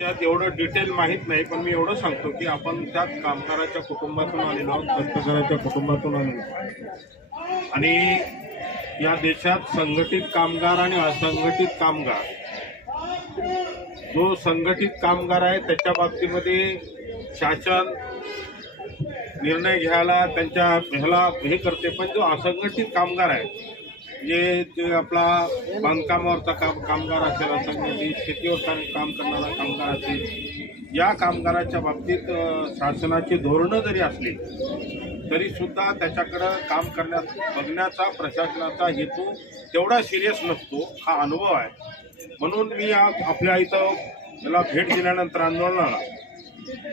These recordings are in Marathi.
त्यात एवढं डिटेल माहीत नाही, पण मी एवढं सांगतो की आपण त्याच कामगाराच्या कुटुंबातून आलेलो आहोत, कष्टकऱ्याच्या कुटुंबातून आलेलो आहोत. आणि या देशात संघटित कामगार आणि असंघटित कामगार, जो संघटित कामगार आहे त्याच्या बाबतीमध्ये शासन निर्णय घ्यायला त्यांच्या ह्याला हे करते, पण जो असंघटित कामगार आहे, जे आपला बांधकामावरचा कामगार असेल, असंघटित शेतीवर काम करणारा कामगार असेल, या कामगाराच्या बाबतीत शासनाची धोरणं जरी असली तरी सुद्धा त्याच्याकडं काम बघण्याचा प्रशासनाचा हेतू तेवढा सिरियस नसतो. हा अनुभव आहे. म्हणून मी आज आपल्या इथं त्याला भेट दिल्यानंतर आंदोलनाला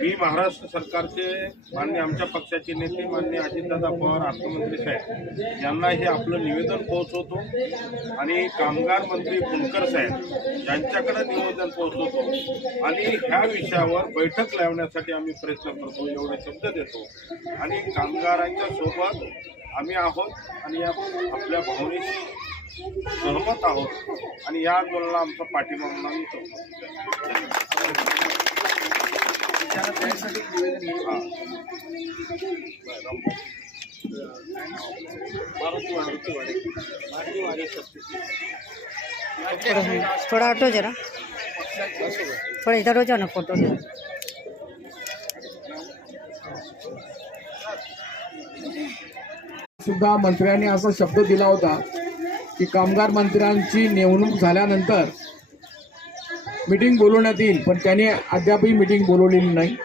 मी महाराष्ट्र सरकारचे माननीय आमच्या पक्षाचे नेते माननीय अजितदादा पवार अर्थमंत्री साहेब यांना हे आपलं निवेदन पोहोचवतो आणि कामगार मंत्री फुंडकर साहेब यांच्याकडे निवेदन पोहोचवतो आणि ह्या विषयावर बैठक लावण्यासाठी आम्ही प्रयत्न करतो, एवढे शब्द देतो. आणि कामगारांच्या सोबत आम्ही आहोत आणि या आपल्या भावनेशी सहमत आहोत आणि या आंदोलनाला आमचा पाठिंबा म्हणून आम्ही करतो. थोड़ा हटो जरा, थोड़ा इधर हो जाओ ना, फोटो ले. सुद्धा मंत्र्यांनी असा शब्द दिला होता की कामगार मंत्र्यांची नेमणूक झाल्यानंतर मीटिंग बोलवण्यात येईल, पण त्यांनी अद्यापही मीटिंग बोलवलेली नाही.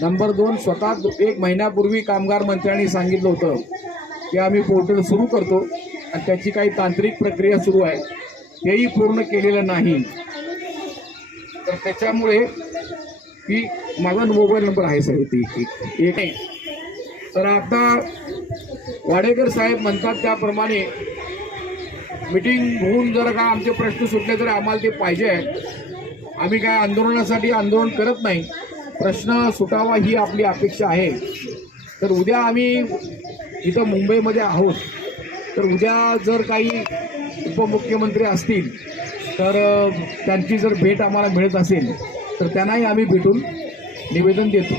नंबर 2, स्वतः 1 महिन्यापूर्वी कामगार मंत्र्यांनी सांगितलं होतं की आम्ही पोर्टल सुरू करतो आणि त्याची काही तांत्रिक प्रक्रिया सुरू आहे, तेही पूर्ण केलेलं नाही. तर त्याच्यामुळे की माझा मोबाईल नंबर आहे सर एक आहे. तर आता वाडेकर साहेब म्हणतात त्याप्रमाणे मीटिंग होऊन जर का आमचे प्रश्न सुटले तर आम्हाला ते पाहिजे आहे. आम्ही काय आंदोलनासाठी आंदोलन करत नाही, प्रश्न सुटावा ही आपली अपेक्षा आहे. तर उद्या आम्ही इथं मुंबईमध्ये आहोत, तर उद्या जर काही उपमुख्यमंत्री असतील तर त्यांची जर भेट आम्हाला मिळत असेल तर त्यांनाही आम्ही भेटून निवेदन देतो.